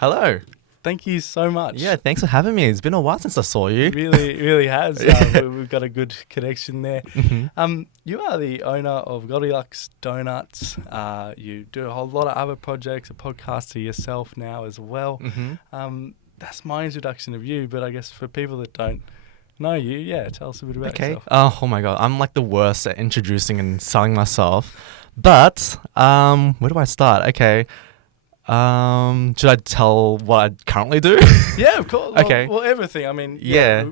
Hello. Thank you so much. Yeah, thanks for having me. It's been a while since I saw you. It really has. We've got a good connection there. You are the owner of Goldelucks Donuts. You do a whole lot of other projects, a podcast to yourself now as well. That's my introduction of you, but I guess for people that don't know you, tell us a bit about yourself. Oh my God. I'm like the worst at introducing and selling myself. But where do I start? Okay. Should I tell what I currently do? Yeah, of course. Okay. Well, everything. I mean,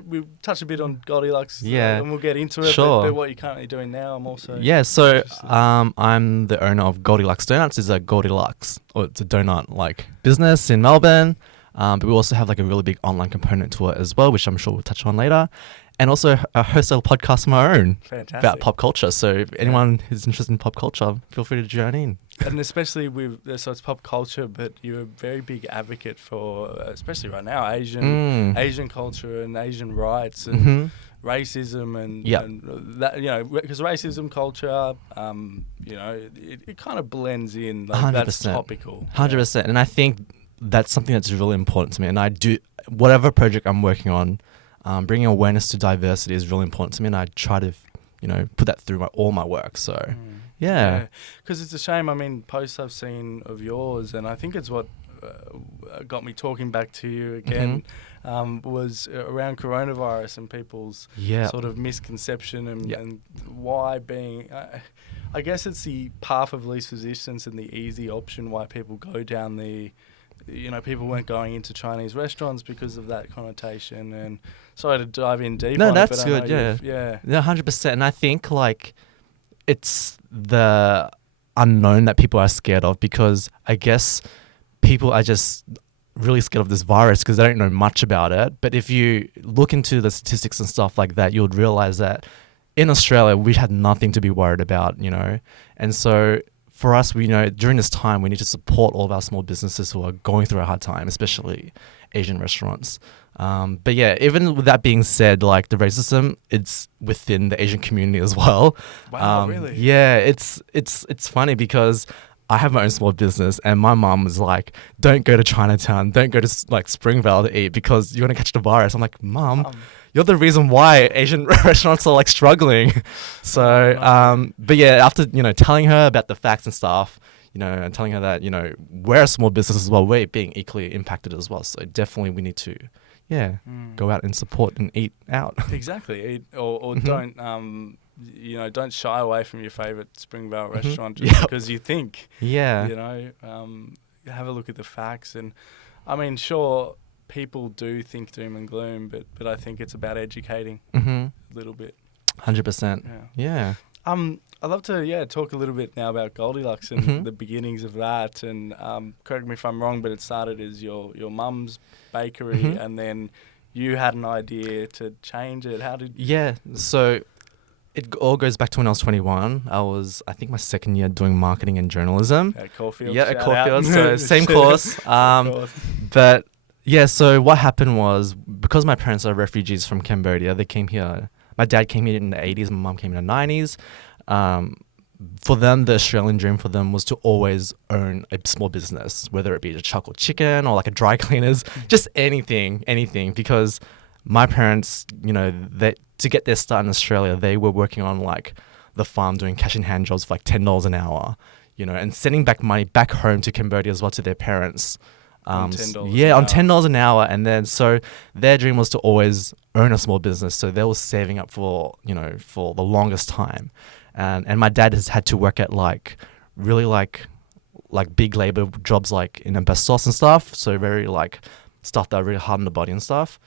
we touched a bit on Goldelucks, and we'll get into it. Sure. But what you're currently doing now, I'm also So I'm the owner of Goldelucks Donuts. It's a Goldelucks, or it's a donut like business in Melbourne. But we also have like a really big online component to it as well, which I'm sure we'll touch on later. And also I host a podcast of my own about pop culture. So if anyone who's interested in pop culture, feel free to join in. And especially so it's pop culture, but you're a very big advocate for, especially right now, Asian culture and Asian rights and racism and that, because racism culture, it kind of blends in. Like 100%. That's topical. 100%. And I think that's something that's really important to me. And I do whatever project I'm working on. Bringing awareness to diversity is really important to me, and I try to, put that through all my work. So, because it's a shame. I mean, posts I've seen of yours, and I think it's what got me talking back to you again, was around coronavirus and people's sort of misconception and why being. I guess it's the path of least resistance and the easy option why people go down the. People weren't going into Chinese restaurants because of that connotation. And sorry to dive in deep. No, on that's it, but good. Yeah, 100%. And I think like it's the unknown that people are scared of, because I guess people are just really scared of this virus because they don't know much about it. But if you look into the statistics and stuff like that, you'll realize that in Australia we had nothing to be worried about, and so. For us, during this time, we need to support all of our small businesses who are going through a hard time, especially Asian restaurants. But even with that being said, like the racism, it's within the Asian community as well. Wow, really? Yeah, it's funny because I have my own small business, and my mom was like, "Don't go to Chinatown, don't go to like Springvale to eat because you're gonna catch the virus." I'm like, "Mom." You're the reason why Asian restaurants are like struggling. So, after, telling her about the facts and stuff, and telling her that, we're a small business as well, we're being equally impacted as well. So definitely we need to, go out and support and eat out. Exactly. Eat or don't, don't shy away from your favorite Springvale restaurant just because you think, have a look at the facts. And I mean, sure, people do think doom and gloom, but I think it's about educating a little bit. 100%. Yeah. I'd love to talk a little bit now about Goldelucks and the beginnings of that. And correct me if I'm wrong, but it started as your mum's bakery, and then you had an idea to change it. How did? Yeah. So it all goes back to when I was 21. I was, I think, my second year doing marketing and journalism. At Caulfield. Yeah, at Caulfield. So same course. But. Yeah, so what happened was, because my parents are refugees from Cambodia, they came here. My dad came here in the 80s, my mum came in the 90s. For them, the Australian dream for them was to always own a small business, whether it be a chocolate chicken or like a dry cleaners, just anything, because my parents, to get their start in Australia, they were working on like the farm doing cash in hand jobs for like $10 an hour, and sending back money back home to Cambodia as well to their parents. On $10 on $10 an hour. And then so their dream was to always own a small business. So they were saving up for the longest time. And my dad has had to work at like really like big labor jobs like in asbestos and stuff. So very like stuff that are really hard on the body and stuff.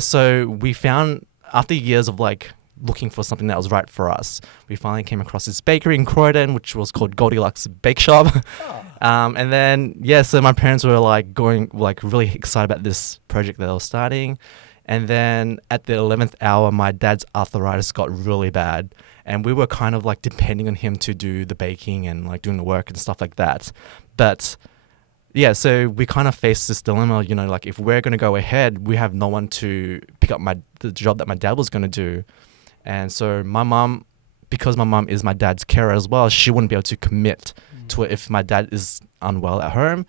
So we found, after years of like looking for something that was right for us, we finally came across this bakery in Croydon, which was called Goldelucks Bake Shop. And then, so my parents were like really excited about this project that I was starting. And then at the 11th hour, my dad's arthritis got really bad. And we were kind of like depending on him to do the baking and like doing the work and stuff like that. But so we kind of faced this dilemma, like if we're going to go ahead, we have no one to pick up the job that my dad was going to do. And so my mum, because my mum is my dad's carer as well, she wouldn't be able to commit to it if my dad is unwell at home.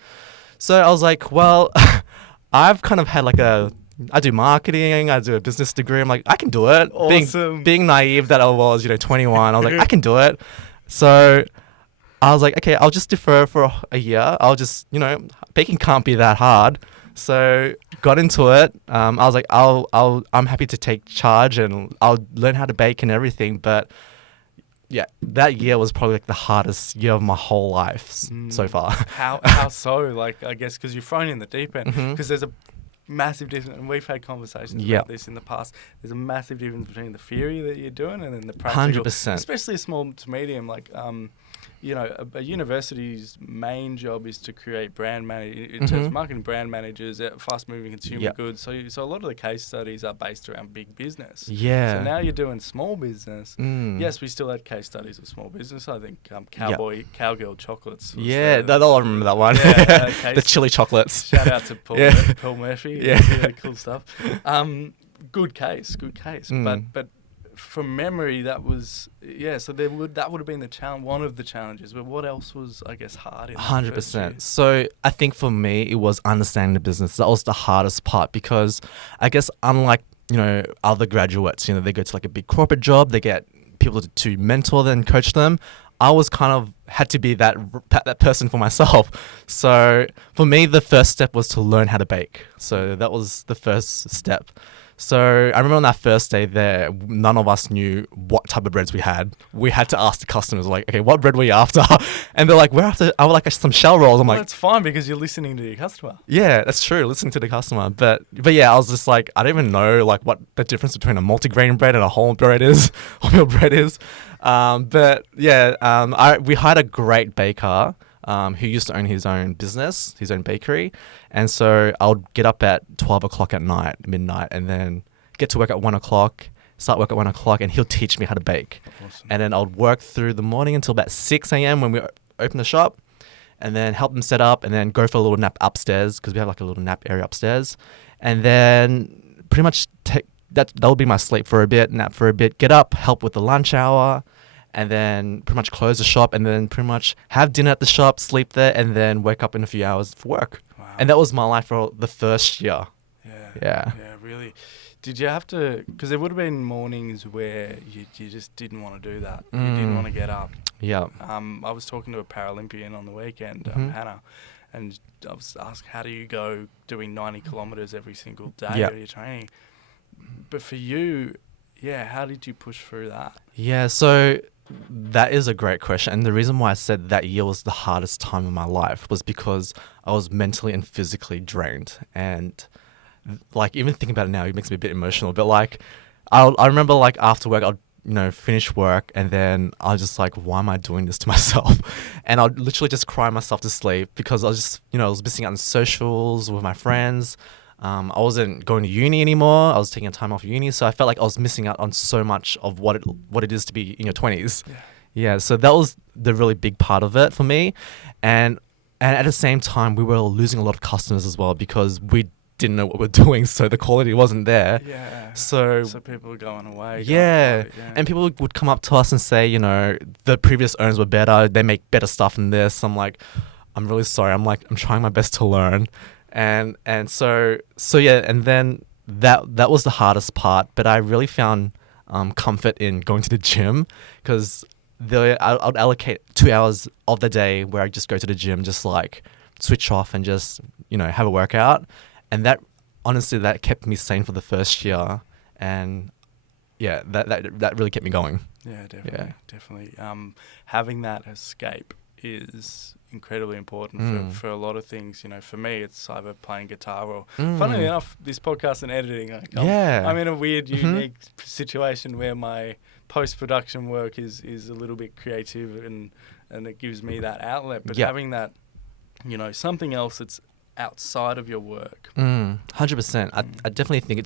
So I was like, well, I've kind of had like I do marketing, I do a business degree. I'm like, I can do it. Awesome. Being naive that I was, 21, I was like, I can do it. So I was like, okay, I'll just defer for a year. I'll just, baking can't be that hard. So got into it. I was like, I'm happy to take charge and I'll learn how to bake and everything. But yeah, that year was probably like the hardest year of my whole life so far. How so? Like, I guess because you're thrown in the deep end. Mhm. Because there's a massive difference, and we've had conversations Yep. about this in the past. There's a massive difference between the theory that you're doing and then the practical. 100%. Especially a small to medium, like a university's main job is to create brand in terms of marketing brand managers, fast-moving consumer Yep. goods. So a lot of the case studies are based around big business. Yeah. So now you're doing small business. Mm. Yes, we still had case studies of small business. I think Cowgirl Chocolates. Was Yeah, I'll remember that one. Yeah, The chili chocolates. Shout out to Paul Murphy. Yeah. Really cool stuff. Good case. But from memory, that was So that would have been one of the challenges. But what else was, I guess, hard? 100%. So I think for me, it was understanding the business. That was the hardest part because I guess unlike other graduates, they go to like a big corporate job, they get people to mentor them, coach them. I was kind of had to be that person for myself. So for me, the first step was to learn how to bake. So that was the first step. So I remember on that first day there, none of us knew what type of breads we had. We had to ask the customers, like, okay, what bread were you after? And they're like, I would like some shell rolls. I'm like, that's fine because you're listening to your customer. Yeah, that's true. Listening to the customer. But yeah, I was just like, I don't even know like what the difference between a multigrain bread and a wholemeal bread is. We hired a great baker who used to own his own business, his own bakery. And so I'll get up at 12 o'clock at midnight, and then get to work at 1 o'clock, start work at 1 o'clock, and he'll teach me how to bake. Awesome. And then I'll work through the morning until about 6 a.m. when we open the shop, and then help them set up, and then go for a little nap upstairs because we have like a little nap area upstairs. And then pretty much that'll be my sleep for a bit, nap for a bit, get up, help with the lunch hour, and then pretty much close the shop, and then pretty much have dinner at the shop, sleep there, and then wake up in a few hours for work. Wow. And that was my life for the first year. Yeah, really. Did you have to, because there would have been mornings where you just didn't want to do that. You didn't want to get up. Yeah. I was talking to a Paralympian on the weekend, Hannah, and I was asked, how do you go doing 90 kilometres every single day of your training? But for you, how did you push through that? Yeah, so that is a great question. And the reason why I said that year was the hardest time of my life was because I was mentally and physically drained. And like, even thinking about it now, it makes me a bit emotional. But like, I remember like after work, I'd finish work, and then I was just like, why am I doing this to myself? And I'd literally just cry myself to sleep because I was just, I was missing out on socials with my friends. I wasn't going to uni anymore. I was taking time off uni, so I felt like I was missing out on so much of what it is to be in your 20s. Yeah, so that was the really big part of it for me. And at the same time, we were losing a lot of customers as well because we didn't know what we're doing, so the quality wasn't there. Yeah. So people were going away. And people would come up to us and say, the previous owners were better. They make better stuff than this. I'm like, I'm really sorry. I'm trying my best to learn. And so and then that was the hardest part, but I really found comfort in going to the gym because I'd allocate 2 hours of the day where I just go to the gym, just like switch off and just have a workout, and that honestly that kept me sane for the first year, and that really kept me going. Definitely. Having that escape is incredibly important for a lot of things. For me, it's either playing guitar or, funnily enough, this podcast and editing. I'm in a weird, unique situation where my post-production work is a little bit creative and it gives me that outlet. But having that, something else that's outside of your work. 100%. I definitely think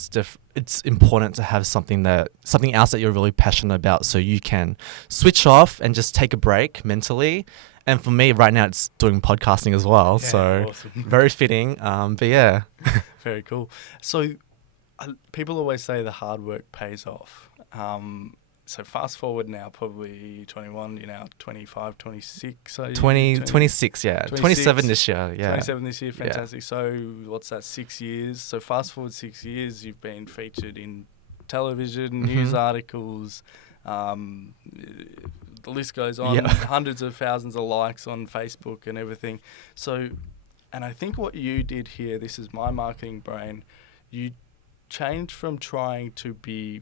it's important to have something else that you're really passionate about, so you can switch off and just take a break mentally. And for me right now, it's doing podcasting as well. So awesome. Very fitting. But yeah. Very cool. So people always say the hard work pays off. so fast forward now, probably 21, you're now 25, 26. So 26, yeah. 27 this year, yeah. 27 this year, fantastic. So what's that, 6 years? So fast forward 6 years, you've been featured in television, news articles, the list goes on, hundreds of thousands of likes on Facebook and everything. So, and I think what you did here, this is my marketing brain, you changed from trying to be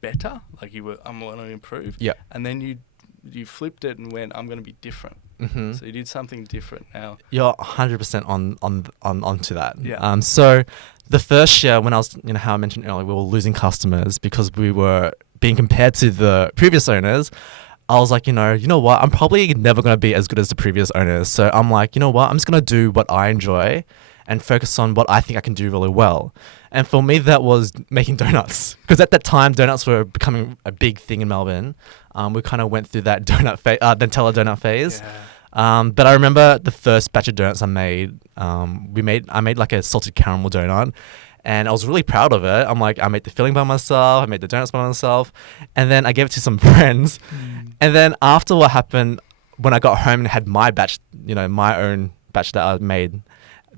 better, like you were, I'm going to improve, and then you flipped it and went, I'm going to be different. So you did something different now. You're 100% onto that. Yeah. So the first year when I was, how I mentioned earlier, we were losing customers because we were being compared to the previous owners. I was like, you know what? I'm probably never going to be as good as the previous owners. So I'm like, you know what? I'm just going to do what I enjoy and focus on what I think I can do really well. And for me, that was making donuts. Because at that time, donuts were becoming a big thing in Melbourne. We kind of went through that Nutella donut phase. Yeah. But I remember the first batch of donuts I made. I made like a salted caramel donut. And I was really proud of it. I'm like, I made the filling by myself. I made the donuts by myself. And then I gave it to some friends. And then after what happened, when I got home and had my batch, my own batch that I made,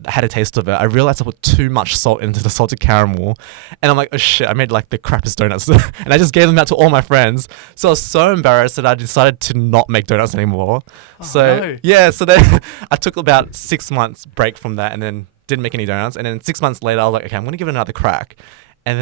I had a taste of it. I realized I put too much salt into the salted caramel. And I'm like, oh shit, I made like the crappiest donuts. And I just gave them out to all my friends. So I was so embarrassed that I decided to not make donuts anymore. So then I took about 6 months break from that and then didn't make any donuts. And then 6 months later, I was like, okay, I'm going to give it another crack. And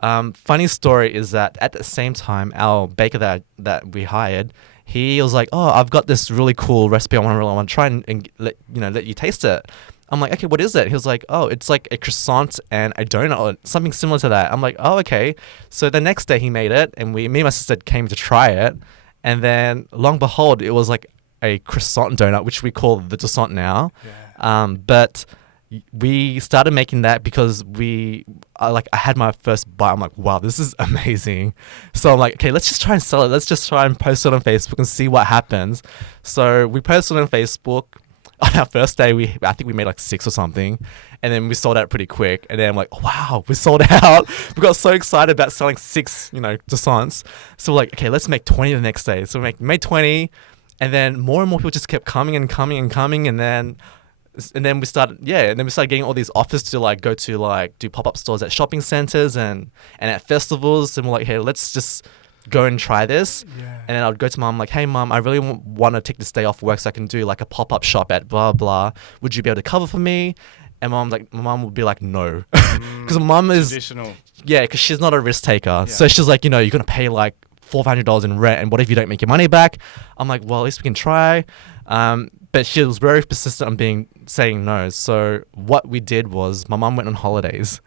then funny story is that at the same time, our baker that we hired, he was like, oh, I've got this really cool recipe I want to try and let you taste it. I'm like, okay, what is it? He was like, oh, it's like a croissant and a donut or something similar to that. I'm like, oh, okay. So the next day he made it and me and my sister came to try it. And then long behold, it was like a croissant donut, which we call the croissant now. Yeah. But we started making that because I had my first bite. I'm like, wow, this is amazing. So I'm like, okay, let's just try and sell it. Let's just try and post it on Facebook and see what happens. So we posted on Facebook. On our first day, I think we made like 6 or something. And then we sold out pretty quick. And then I'm like, oh, wow, we sold out. We got so excited about selling 6, croissants. So we're like, okay, let's make 20 the next day. So we made 20. And then more and more people just kept coming and coming and coming. And then we started getting all these offers to like go to like do pop-up stores at shopping centers and at festivals. And we're like, hey, let's just go and try this. And then I would go to mom like, hey mom, I really want to take this day off work so I can do like a pop-up shop at blah blah. Would you be able to cover for me? And my mom would be like, no, because mom is traditional. Yeah, because she's not a risk taker. So she's like, you're gonna pay like $400 in rent, and what if you don't make your money back? I'm like, well, at least we can try. But she was very persistent on saying no. So what we did was my mum went on holidays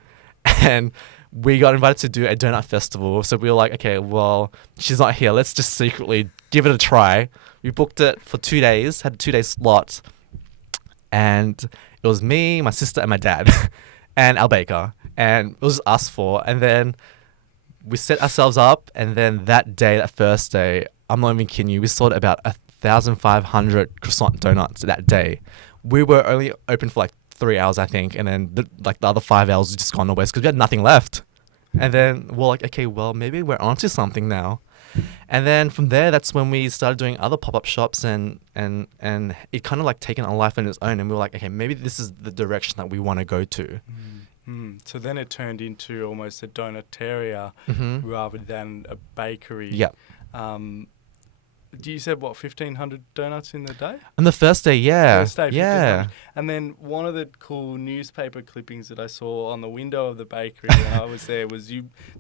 and we got invited to do a donut festival. So we were like, okay, well, she's not here. Let's just secretly give it a try. We booked it for 2 days, had a 2-day slot. And it was me, my sister, and my dad and our baker. And it was us 4. And then we set ourselves up. And then that first day, I'm not even kidding you, we sold about 1,500 croissant donuts that day. We were only open for like 3 hours, I think, and then the other 5 hours was just gone to waste because we had nothing left. And then we're like, okay, well, maybe we're onto something now. And then from there, that's when we started doing other pop-up shops, and it kind of like taken a life on its own. And we were like, okay, maybe this is the direction that we want to go to. So then it turned into almost a donateria rather than a bakery. Yeah. You said, 1,500 donuts in the day? On the first day, yeah. First day, yeah. And then one of the cool newspaper clippings that I saw on the window of the bakery when I was there was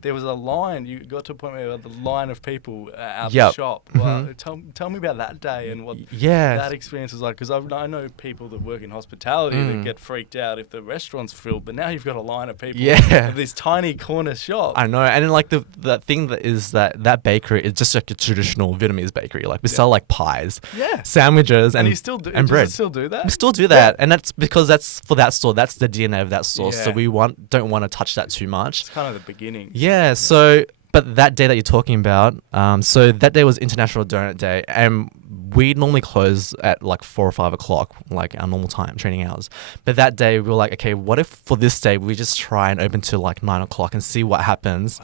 there was a line. You got to a point where the line of people out the shop. Well, tell me about that day and what that experience was like. Because I know people that work in hospitality that get freaked out if the restaurant's filled, but now you've got a line of people at this tiny corner shop. I know. And then like the thing that is that bakery is just like a traditional Vietnamese bakery. Like we sell like pies, sandwiches, and you still do, and bread. Does it still do that? We still do that, and that's because that's for that store. That's the DNA of that store. So we don't want to touch that too much. It's kind of the beginning. Yeah. So, but that day that you're talking about, so that day was International Donut Day, and we normally close at like 4 or 5 o'clock, like our normal time, training hours. But that day we were like, okay, what if for this day we just try and open till like 9 o'clock and see what happens,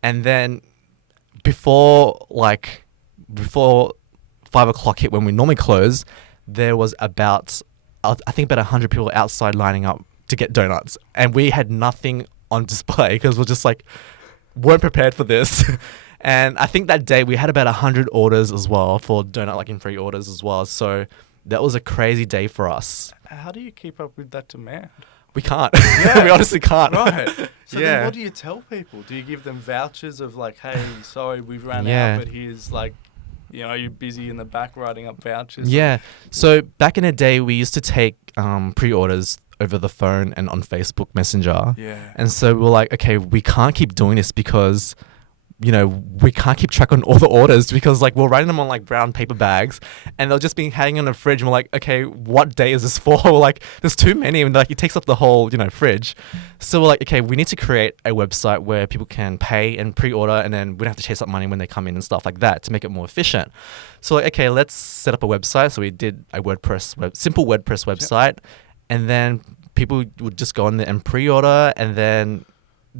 and then. before 5 o'clock hit, when we normally close, there was about, I think about 100 people outside lining up to get donuts, and we had nothing on display because we're just like weren't prepared for this. And I think that day we had about 100 orders as well for donut, like in free orders as well. So that was a crazy day for us. How do you keep up with that demand? We can't. Yeah. We honestly can't. Right. So Yeah. then what do you tell people? Do you give them vouchers of like, hey, sorry, we've run Yeah. out, but here's like, you know, you're busy in the back writing up vouchers? Yeah. So back in the day, we used to take pre-orders over the phone and on Facebook Messenger. Yeah. And so we're like, okay, we can't keep doing this because, you know, we can't keep track on all the orders because like we're writing them on like brown paper bags and they'll just be hanging on the fridge. And we're like, okay, what day is this for? We're like, there's too many, and like it takes up the whole, you know, fridge. So we're like, okay, we need to create a website where people can pay and pre-order, and then we don't have to chase up money when they come in and stuff like that to make it more efficient. So like, okay, let's set up a website. So we did a simple WordPress website, and then people would just go on there and pre-order, and then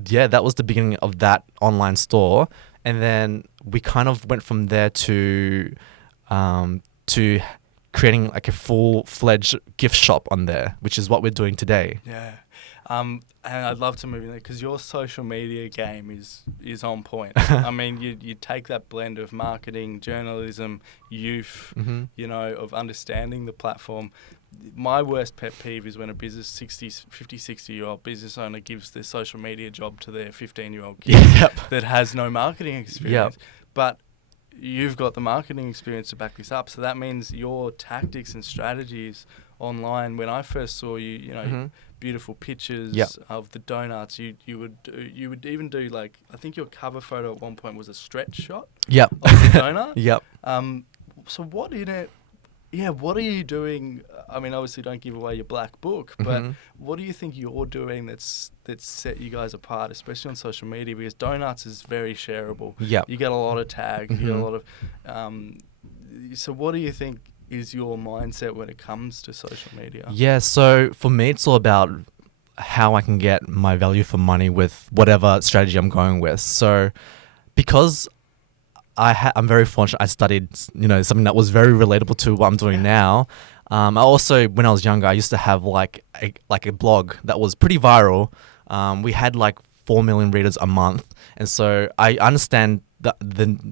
yeah, that was the beginning of that online store. And then we kind of went from there to creating like a full-fledged gift shop on there, which is what we're doing today. Yeah. And I'd love to move in there because your social media game is on point. I mean, you take that blend of marketing, journalism, youth, you know, of understanding the platform. My worst pet peeve is when a 60-year-old business owner gives their social media job to their 15-year-old kid that has no marketing experience. But you've got the marketing experience to back this up. So that means your tactics and strategies online, when I first saw you, you know, beautiful pictures of the donuts, you would even do like, I think your cover photo at one point was a stretch shot of the donut. So what in it, what are you doing? I mean, obviously don't give away your black book, but what do you think you're doing that's set you guys apart, especially on social media? Because donuts is very shareable. You get a lot of tags, you get a lot of... so what do you think is your mindset when it comes to social media? Yeah, so for me, it's all about how I can get my value for money with whatever strategy I'm going with. So because I'm very fortunate, I studied, you know, something that was very relatable to what I'm doing now. I also, when I was younger, I used to have like a blog that was pretty viral. We had like 4 million readers a month. And so I understand the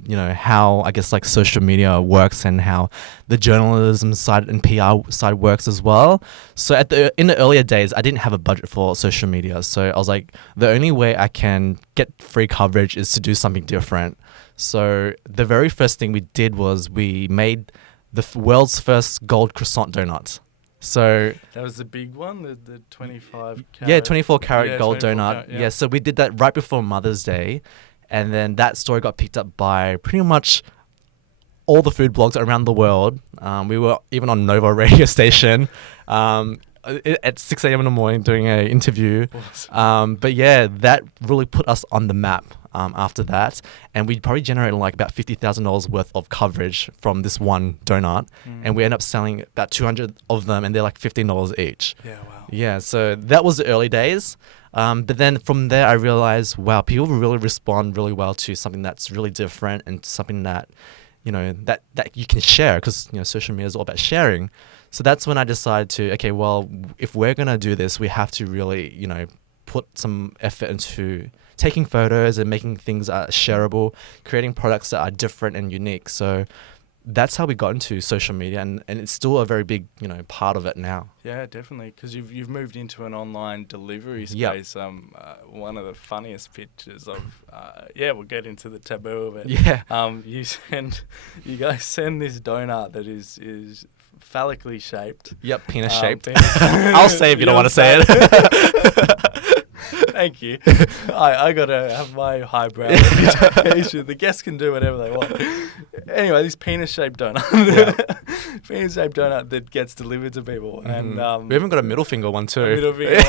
you know, how I guess like social media works and how the journalism side and PR side works as well. So in the earlier days, I didn't have a budget for social media. So I was like, the only way I can get free coverage is to do something different. So the very first thing we did was we made the world's first gold croissant donut. So that was the big one, the 25 carat. Yeah, 24 carat gold 24 donut. carat, Yeah, so we did that right before Mother's Day. And then that story got picked up by pretty much all the food blogs around the world. We were even on Nova radio station at 6 a.m. in the morning doing an interview. Awesome. But yeah, that really put us on the map after that. And we probably generated like about $50,000 worth of coverage from this one donut. And we ended up selling about 200 of them, and they're like $15 each. Yeah, wow. Yeah, so that was the early days. But then from there, I realized, wow, people really respond really well to something that's really different and something that, you know, that you can share, because, you know, social media is all about sharing. So that's when I decided to, okay, well, if we're going to do this, we have to really, you know, put some effort into taking photos and making things shareable, creating products that are different and unique. So that's how we got into social media, and it's still a very big, you know, part of it now. Yeah, definitely, because you've moved into an online delivery space. One of the funniest pictures of we'll get into the taboo of it. You guys send this donut that is phallically shaped. Yep, penis shaped. I'll say if you don't want to say it. Thank you. I gotta have my highbrow reputation. The guests can do whatever they want. Anyway, this penis-shaped donut, penis-shaped donut that gets delivered to people, and we haven't got a middle finger one too. Middle finger.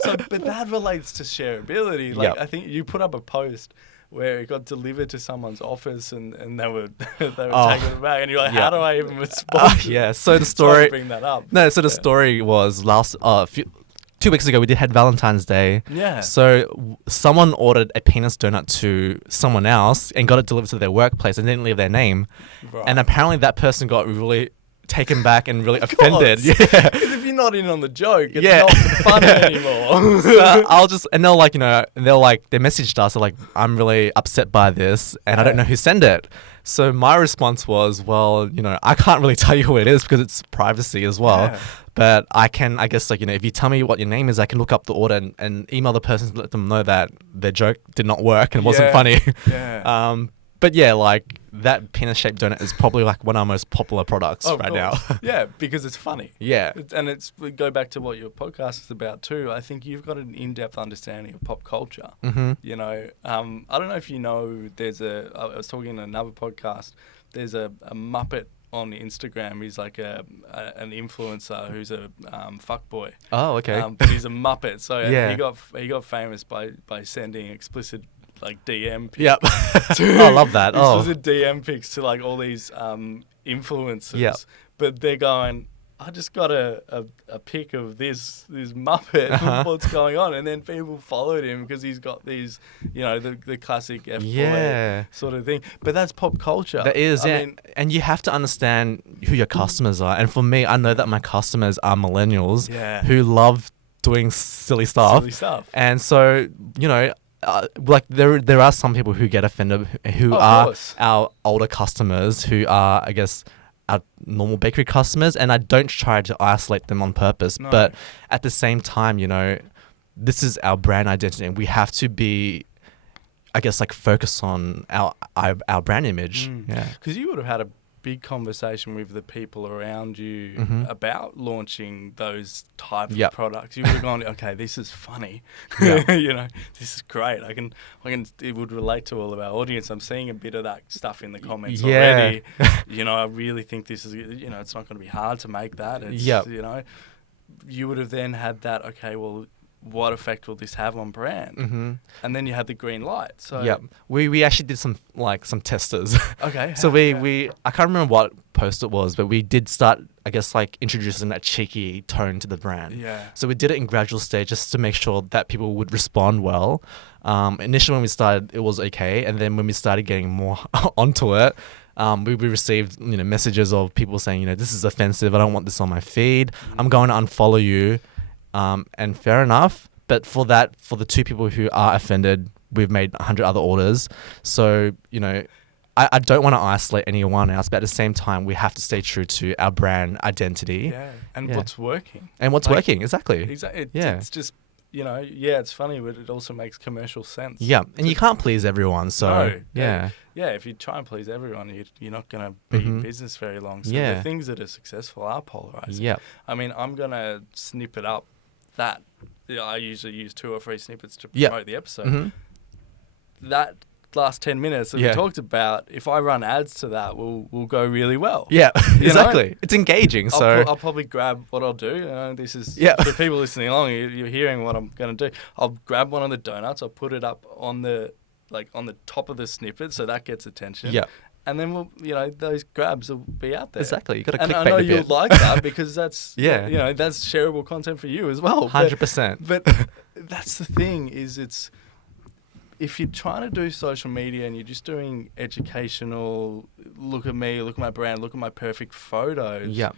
So, but that relates to shareability. Like, I think you put up a post where it got delivered to someone's office, and they were taking it back, and you're like, how do I even respond? So the story. Bring that up. No, so the story was 2 weeks ago we did had Valentine's Day. Yeah. So someone ordered a penis donut to someone else and got it delivered to their workplace and didn't leave their name. Right. And apparently that person got really taken back and really Of offended. course. Yeah. Because if you're not in on the joke, it's Yeah. not funny anymore. So and they're like, they messaged us, they're like, I'm really upset by this and I don't know who sent it. So my response was, well, I can't really tell you who it is because it's privacy as well. Yeah. But I can, I guess, if you tell me what your name is, I can look up the order and email the person to let them know that their joke did not work and it wasn't funny. Yeah. But yeah, that penis-shaped donut is probably one of our most popular products Of right course. now. Yeah, because it's funny. Yeah. We go back to what your podcast is about too. I think you've got an in-depth understanding of pop culture. Mm-hmm. I don't know if you know, I was talking in another podcast, there's a Muppet on Instagram. He's like an influencer who's a fuckboy. Oh, okay. But he's a Muppet. So Yeah. he got famous by sending explicit DM pics. Yep. I love that. Explicit DM pics to all these influencers. Yep. But they're going, I just got a pic of this Muppet. What's going on? And then people followed him because he's got these, the classic F-boy sort of thing. But that's pop culture. That is, I mean, and you have to understand who your customers are. And for me, I know that my customers are millennials who love doing silly stuff. And so, there are some people who get offended who are our older customers who are, I guess, our normal bakery customers, and I don't try to isolate them on purpose. No. But at the same time, this is our brand identity, and we have to be, I guess, focus on our brand image. Yeah, because you would have had a big conversation with the people around you about launching those type of products. You would have gone, okay, this is funny. This is great. It would relate to all of our audience. I'm seeing a bit of that stuff in the comments already. I really think this is, it's not going to be hard to make that. It's, you would have then had that, okay, well, what effect will this have on brand? Mm-hmm. And then you had the green light. So we actually did some testers. Okay. So I can't remember what post it was, but we did start, I guess, introducing that cheeky tone to the brand. Yeah. So we did it in gradual stages to make sure that people would respond well. Initially when we started, it was okay, and then when we started getting more onto it, we received messages of people saying, this is offensive. I don't want this on my feed. I'm going to unfollow you. And fair enough, but for the two people who are offended, we've made 100 other orders. So, I don't want to isolate anyone else, but at the same time, we have to stay true to our brand identity. Yeah, and what's working. And what's working, exactly. Exactly. It's just, it's funny, but it also makes commercial sense. Yeah, and you can't please everyone, so, yeah, if you try and please everyone, you're not going to be in business very long. So the things that are successful are polarizing. Yeah. I mean, I'm going to snip it up. That I usually use 2 or 3 snippets to promote the episode. Mm-hmm. That last 10 minutes that we talked about, if I run ads to that, will go really well. Yeah, exactly. It's engaging. So I'll probably grab what I'll do. This is for people listening along. You're hearing what I'm going to do. I'll grab one of the donuts. I'll put it up on the top of the snippet, so that gets attention. Yeah. And then those grabs will be out there. Exactly, you got to clickbait. And I know you'll like that because that's that's shareable content for you as well. 100%. But that's the thing is if you're trying to do social media and you're just doing educational, look at me, look at my brand, look at my perfect photos. Yeah.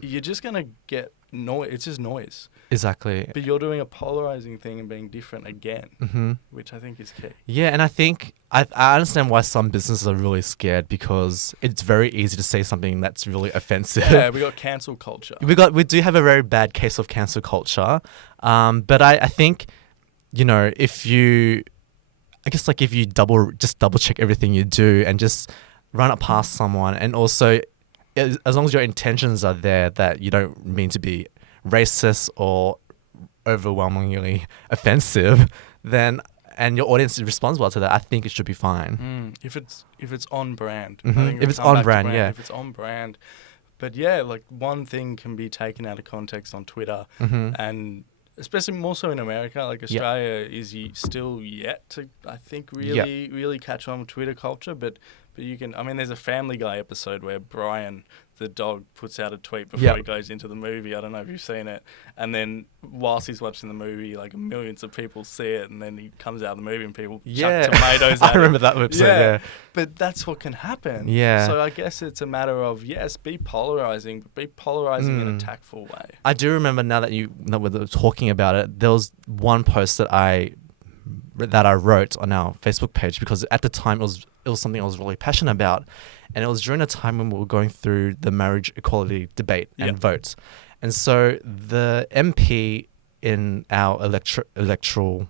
You're just gonna get noise. It's just noise. Exactly. But you're doing a polarizing thing and being different again, which I think is key. Yeah, and I think I understand why some businesses are really scared because it's very easy to say something that's really offensive. Yeah, we got cancel culture. We do have a very bad case of cancel culture, but I think if you double check everything you do and just run it past someone, and also as long as your intentions are there that you don't mean to be racist or overwhelmingly offensive, then and your audience responds well to that, I think it should be fine. If it's on brand. Mm-hmm. I think if it's on brand, if it's on brand. But one thing can be taken out of context on Twitter, and especially more so in America. Australia is still yet to, I think, really catch on with Twitter culture. But But you can, I mean, there's a Family Guy episode where Brian, the dog, puts out a tweet before he goes into the movie. I don't know if you've seen it. And then whilst he's watching the movie, like millions of people see it, and then he comes out of the movie and people chuck tomatoes at I remember that episode, yeah. But that's what can happen. Yeah. So I guess it's a matter of, yes, be polarizing, but be polarizing in a tactful way. I do remember now that we're talking about it, there was one post that I wrote on our Facebook page, because at the time it was something I was really passionate about, and it was during a time when we were going through the marriage equality debate and votes. And so the MP in our electoral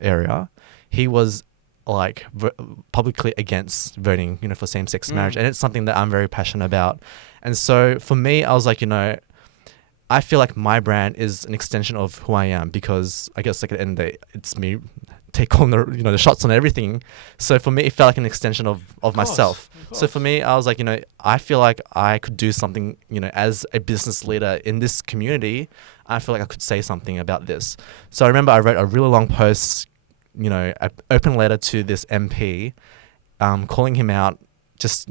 area, he was like publicly against voting, for same-sex marriage, and it's something that I'm very passionate about. And so for me, I was like, I feel like my brand is an extension of who I am, because I guess like at the end of the day, it's me take on the shots on everything. So for me, it felt like an extension of myself. So for me, I was like, I feel like I could do something, as a business leader in this community. I feel like I could say something about this. So I remember I wrote a really long post, an open letter to this MP, calling him out, just,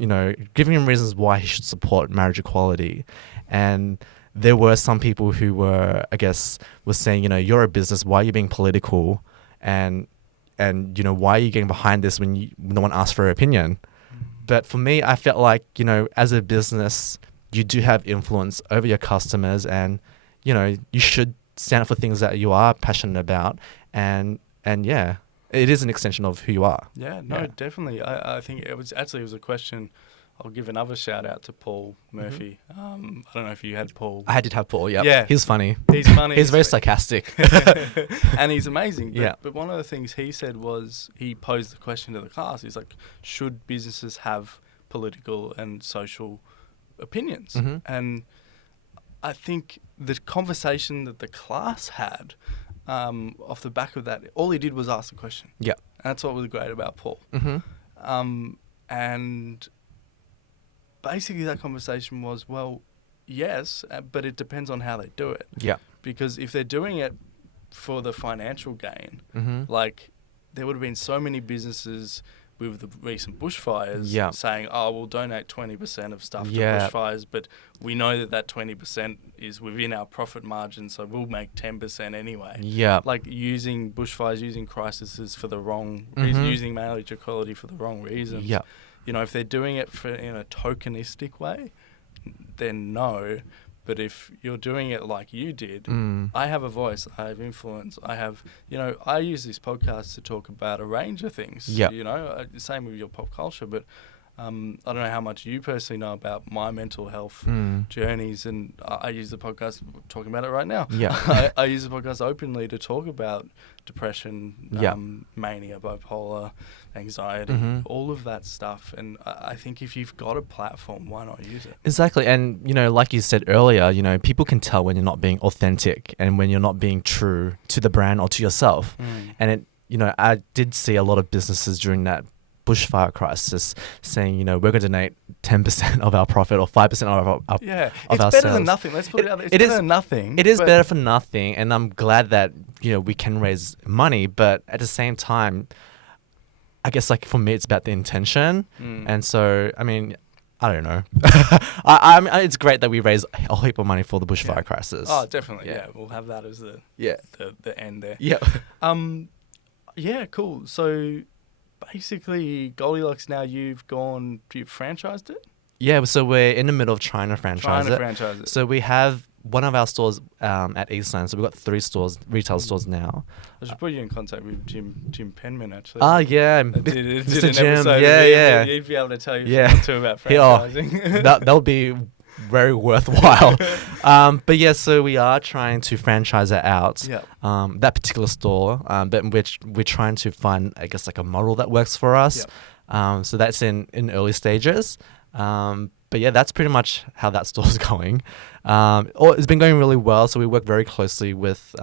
giving him reasons why he should support marriage equality. And there were some people who were saying, you're a business, why are you being political? And why are you getting behind this when no one asked for your opinion? But for me, I felt like, as a business, you do have influence over your customers, and, you should stand up for things that you are passionate about. And yeah, it is an extension of who you are. Yeah, no, definitely. I think it was a question. I'll give another shout out to Paul Murphy. I don't know if you had Paul. I did have Paul, yeah. He's funny. He's funny. He's very sarcastic. And he's amazing. But, but one of the things he said was, he posed the question to the class. He's like, should businesses have political and social opinions? And I think the conversation that the class had off the back of that, all he did was ask the question. Yeah. And that's what was great about Paul. And basically that conversation was, well, yes, but it depends on how they do it. Yeah. Because if they're doing it for the financial gain, like there would have been so many businesses with the recent bushfires saying, oh, we'll donate 20% of stuff to bushfires, but we know that 20% is within our profit margin, so we'll make 10% anyway. Yeah. Like using bushfires, using crises for the wrong reason, using marriage equality for the wrong reasons. Yeah. If they're doing it in a tokenistic way, then no. But if you're doing it like you did, I have a voice, I have influence, I have, I use this podcast to talk about a range of things. Yeah. Same with your pop culture, but I don't know how much you personally know about my mental health journeys, and I use the podcast, talking about it right now. Yeah. I use the podcast openly to talk about depression, mania, bipolar, anxiety, all of that stuff. And I think if you've got a platform, why not use it? Exactly. And, like you said earlier, people can tell when you're not being authentic and when you're not being true to the brand or to yourself. And it, I did see a lot of businesses during that bushfire crisis saying, we're going to donate 10% of our profit or 5% of our of it's our better sales. than nothing. Let's put it out there. It's better than nothing. It is better for nothing, and I'm glad that we can raise money. But at the same time, I guess like for me, it's about the intention. And so, I mean, I don't know. It's great that we raise a heap of money for the bushfire crisis. Oh, definitely. Yeah, we'll have that as the end there. Yeah. Yeah. Cool. So basically, Goldelucks, now you've franchised it? Yeah, so we're in the middle of trying to franchise it. So we have one of our stores at Eastland. So we've got 3 stores, retail stores now. I should put you in contact with Jim Penman, actually. Oh, yeah. Mr. Jim. Yeah. He'd be able to tell you too about franchising. That would be very worthwhile. But yeah, so we are trying to franchise it out, that particular store, but we're trying to find, I guess, like a model that works for us. So that's in early stages. But yeah, that's pretty much how that store's going. It's been going really well. So we work very closely with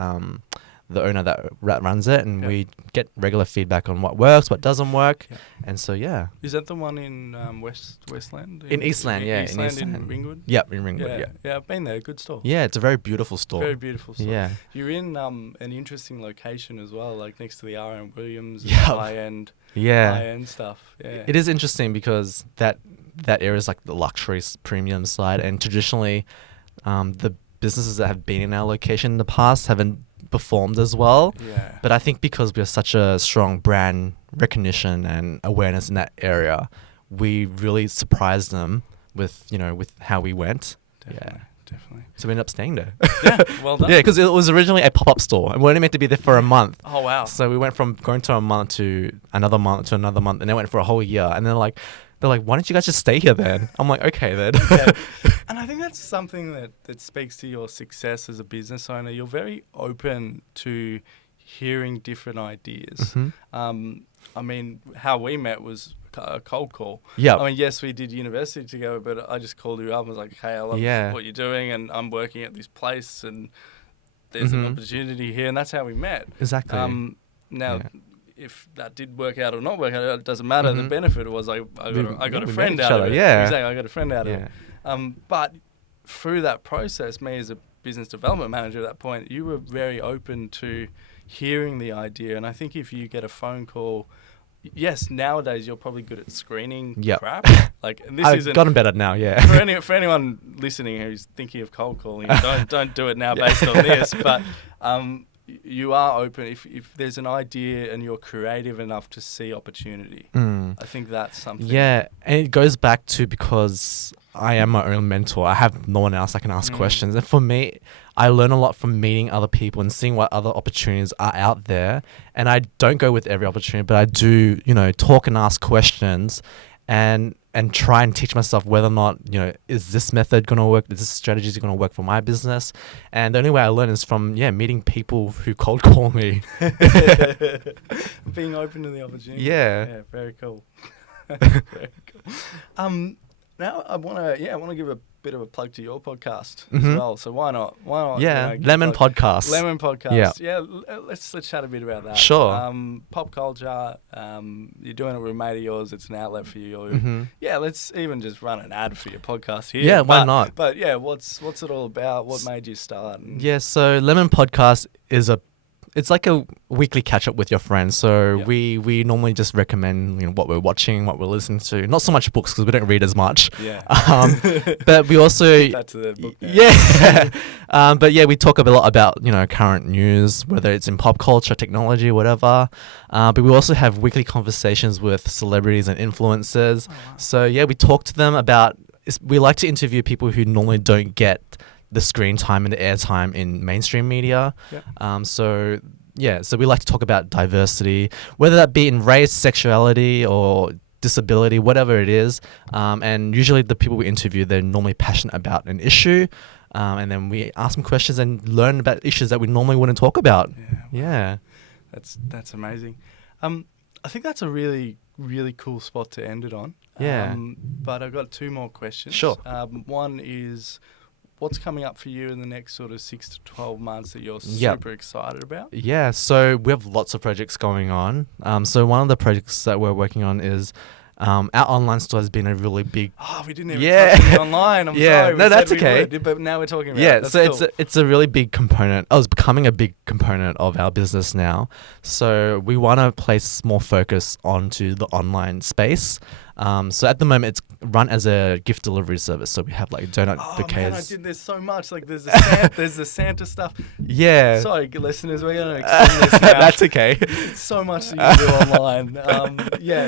the owner that runs it, and Yeah. we get regular feedback on what works, what doesn't work, Yeah. and so yeah. Is that the one in Westland? In Eastland, yeah, in Eastland in Eastland. Ringwood? Yep, in Ringwood. Yeah, I've been there. Good store. Yeah, it's a very beautiful store. Very beautiful store. Yeah. You're in an interesting location as well, like next to the R.M. Williams, and Yep. high-end stuff. Yeah. It is interesting because that area is like the luxury premium side, and traditionally, the businesses that have been in our location in the past haven't performed as well. Yeah. But I think because we have such a strong brand recognition and awareness in that area, we really surprised them with how we went. Definitely. So we ended up staying there. Yeah, well done. Yeah, because it was originally a pop-up store, and we only meant to be there for a month. Oh, wow. So we went from going to a month to another month to another month, and then went for a whole year. And then they're like, why don't you guys just stay here then? I'm like, okay then. Yeah. And I think that's something that speaks to your success as a business owner. You're very open to hearing different ideas. Mhm. I mean, how we met was a cold call. Yeah. I mean, yes, we did university together, but I just called you up and was like, hey, I love what you're doing, and I'm working at this place, and there's an opportunity here, and that's how we met. Exactly. Now, if that did work out or not work out, it doesn't matter. The benefit was I got a friend out of it. Yeah. Exactly, I got a friend out of it. But through that process, me as a business development manager at that point, you were very open to hearing the idea. And I think if you get a phone call, yes, nowadays you're probably good at screening crap. Like, and this I've gotten better now, yeah. For anyone listening who's thinking of cold calling, don't do it now based on this. But you are open if there's an idea and you're creative enough to see opportunity. I think that's something. Yeah, and it goes back to because I am my own mentor. I have no one else I can ask questions. And for me, I learn a lot from meeting other people and seeing what other opportunities are out there. And I don't go with every opportunity, but I do, talk and ask questions and try and teach myself whether or not, is this method going to work? Is this strategy going to work for my business? And the only way I learn is from, meeting people who cold call me. Being open to the opportunity. Yeah. Very cool. Very cool. Now I want to give a bit of a plug to your podcast as well. So why not? Yeah, Lemon Podcast. Lemon Podcast. Yeah. Let's chat a bit about that. Sure. Pop culture. You're doing it with a mate of yours. It's an outlet for you. Yeah. Let's even just run an ad for your podcast here. Yeah. Why not? But yeah, what's it all about? What made you start? So Lemon Podcast it's like a weekly catch up with your friends. So we normally just recommend what we're watching, what we're listening to. Not so much books because we don't read as much. Yeah. But we also back to the book now. Yeah. But yeah, we talk a lot about current news, whether it's in pop culture, technology, whatever. But we also have weekly conversations with celebrities and influencers. Oh, wow. So yeah, we talk to them about. We like to interview people who normally don't get the screen time and the airtime in mainstream media. Yep. So we like to talk about diversity, whether that be in race, sexuality, or disability, whatever it is. And usually the people we interview, they're normally passionate about an issue. And then we ask them questions and learn about issues that we normally wouldn't talk about. Yeah. That's amazing. I think that's a really, really cool spot to end it on. Yeah. But I've got two more questions. Sure. One is, what's coming up for you in the next sort of 6 to 12 months that you're super excited about? Yeah, so we have lots of projects going on. So one of the projects that we're working on is our online store has been a really big... Oh, we didn't even touch on the online. I'm sorry. No, that's okay. But now we're talking about it. Yeah, That's so cool. it's a really big component. Oh, it's becoming a big component of our business now. So we want to place more focus onto the online space. So at the moment, it's run as a gift delivery service. So we have like donut bouquets. Man, I did this so much. Like there's the Santa stuff. Yeah. Sorry, listeners, we're going to extend this now. That's okay. It's so much that you do online.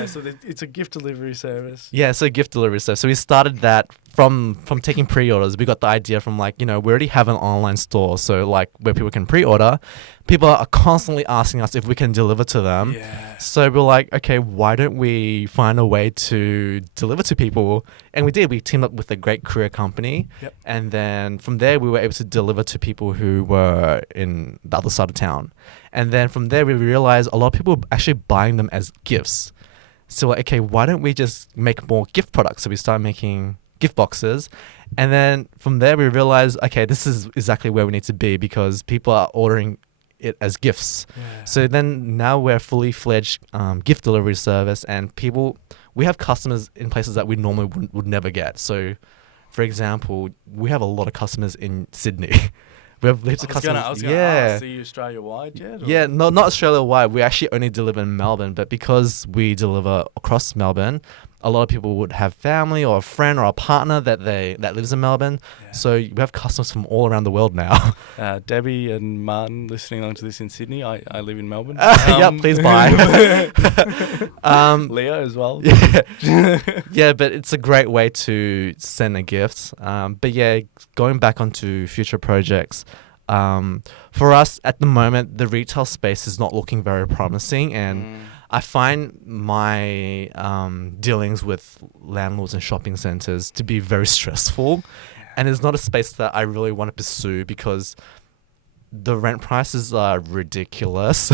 So it's a gift delivery service. Yeah, so gift delivery service. So we started that from taking pre-orders. We got the idea from we already have an online store. So like where people can pre-order. People are constantly asking us if we can deliver to them. Yeah. So we're like, okay, why don't we find a way to deliver to people? And we did. We teamed up with a great courier company. Yep. And then from there, we were able to deliver to people who were in the other side of town. And then from there, we realized a lot of people were actually buying them as gifts. So like, okay, why don't we just make more gift products? So we started making gift boxes. And then from there, we realized, okay, this is exactly where we need to be because people are ordering it as gifts. Yeah. So then now we're a fully fledged gift delivery service, and we have customers in places that we normally would never get. So, for example, we have a lot of customers in Sydney. We have loads of customers. I was gonna ask, are you Australia-wide yet? Or? Yeah, no, not Australia-wide. We actually only deliver in Melbourne, but because we deliver across Melbourne, a lot of people would have family or a friend or a partner that lives in Melbourne. Yeah. So we have customers from all around the world now. Debbie and Martin listening on to this in Sydney. I live in Melbourne. Yeah, please buy. Leo as well. Yeah. Yeah, but it's a great way to send a gift. But yeah, going back onto future projects, for us at the moment, the retail space is not looking very promising, and I find my dealings with landlords and shopping centres to be very stressful, and it's not a space that I really want to pursue because the rent prices are ridiculous,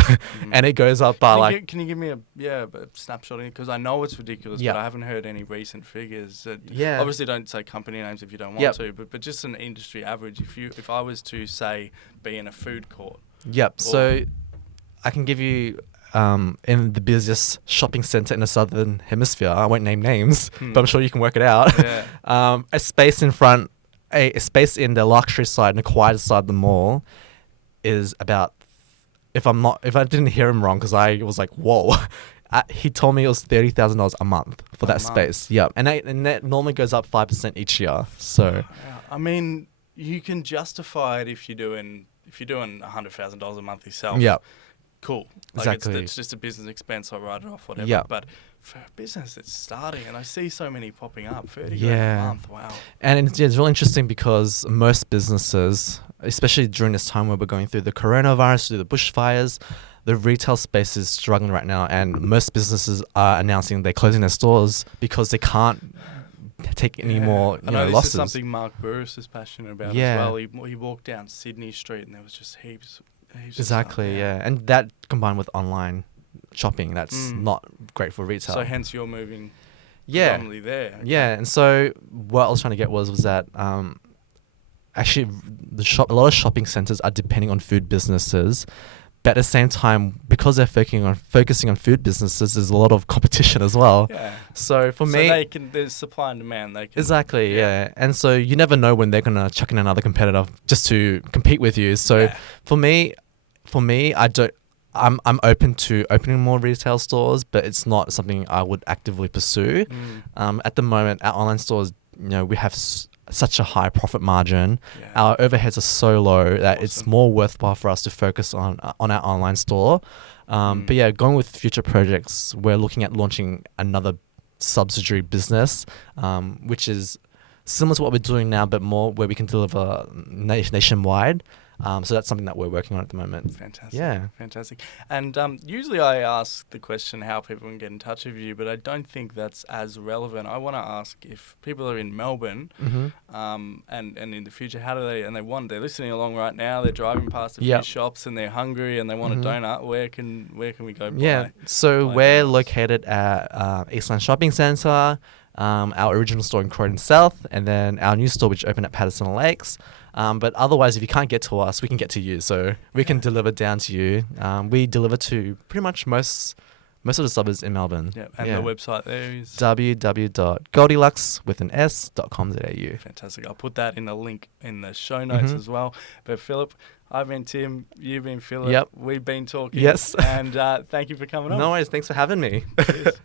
and it goes up by Can you give me a snapshot? Because I know it's ridiculous, but I haven't heard any recent figures. Obviously, don't say company names if you don't want to, but just an industry average. If I was to say be in a food court. Yep. So I can give you. In the busiest shopping centre in the southern hemisphere, I won't name names, but I'm sure you can work it out. Yeah. A space in the luxury side and the quieter side of the mall is about, if I didn't hear him wrong, because I was like, whoa, he told me it was $30,000 a month for that space. Yeah, and that normally goes up 5% each year. So, I mean, you can justify it if you're doing $100,000 a month yourself. Yeah. Cool. Exactly. It's just a business expense. I'll write it off, whatever. Yeah. But for a business that's starting, and I see so many popping up, $30,000 a month. Wow. And it's really interesting because most businesses, especially during this time where we're going through the coronavirus, through the bushfires, the retail space is struggling right now, and most businesses are announcing they're closing their stores because they can't take any more losses. This is something Mark Burris is passionate about as well. He walked down Sydney Street and there was just heaps exactly, yeah. And that combined with online shopping, that's not great for retail. So hence you're moving predominantly there. Okay. Yeah, and so what I was trying to get was that actually a lot of shopping centres are depending on food businesses, but at the same time, because they're focusing on food businesses, there's a lot of competition as well. Yeah. So for me, there's supply and demand. Exactly, yeah. And so you never know when they're gonna chuck in another competitor just to compete with you. So for me, I'm open to opening more retail stores, but it's not something I would actively pursue. At the moment, our online stores, we have such a high profit margin. Our overheads are so low that it's more worthwhile for us to focus on our online store. But yeah, going with future projects, we're looking at launching another subsidiary business, which is similar to what we're doing now, but more where we can deliver nationwide. So that's something that we're working on at the moment. Fantastic. Yeah. Fantastic. And usually I ask the question how people can get in touch with you, but I don't think that's as relevant. I want to ask if people are in Melbourne and in the future, how do they're listening along right now, they're driving past a few shops and they're hungry and they want a donut, where can we go buy? Yeah. So we're located at Eastland Shopping Centre, our original store in Croydon South, and then our new store which opened at Patterson Lakes. But otherwise, if you can't get to us, we can get to you. So we can deliver down to you. We deliver to pretty much most of the suburbs in Melbourne. Yeah, and the website there is www.goldelucks.com.au. Fantastic. I'll put that in a link in the show notes as well. But Phillip, I've been Tim, you've been Phillip. Yep. We've been talking. Yes. And thank you for coming on. No worries. Thanks for having me. Cheers.